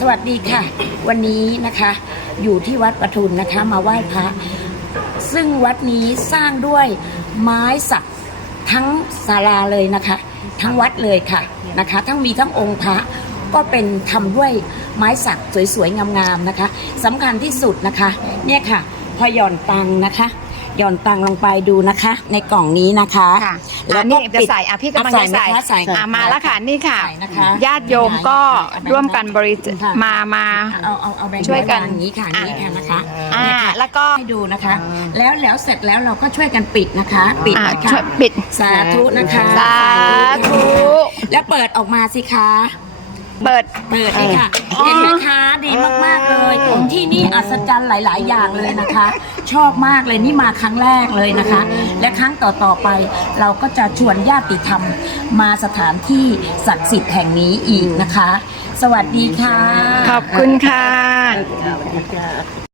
สวัสดีค่ะ วันนี้นะคะอยู่ที่วัดประทุนนะคะมาไหว้พระซึ่งวัดนี้สร้างด้วยไม้สักทั้งศาลาเลยนะคะ ทั้งวัดเลยค่ะนะคะ ทั้งมีทั้งองค์พระก็เป็นทำด้วยไม้สักสวยๆงามๆนะคะสำคัญที่สุดนะคะ เนี่ยค่ะพย่อนตังนะคะ หย่อนตังค์ลงไปดูนะคะ ในกล่องนี้นะคะค่ะแล้วอันก็นี้จะใส่อะพี่กำลังใส่จะไหมใส่คะใส่อะมาแล้วค่ะนี่ค่ะ ใส่นะคะ ญาติโยมก็ร่วมกันบริจาคค่ะมามา เอาเอาเอาแบงค์ช่วยกันร้อางนี้ค่ะอย่างนี้ค่ะนะคะอ่าเนี่ยค่ะแล้วก็ ให้ดูนะคะ แล้วแล้วเสร็จแล้วเราก็ช่วยกันปิดนะคะ ปิดอะนะคะช่วยปิดสาธุนะคะสาธุแล้วเปิดออกมาสิคะ เปิด เปิดเลยค่ะเห็นไหม นี่อัศจรรย์หลาย ๆ อย่างเลยนะคะ ชอบมากเลยนี่มาครั้งแรกเลยนะคะ และครั้งต่อ ๆ ไปเราก็จะชวนญาติธรรมมาสถานที่ศักดิ์สิทธิ์แห่งนี้อีกนะคะ สวัสดีค่ะ ขอบคุณค่ะ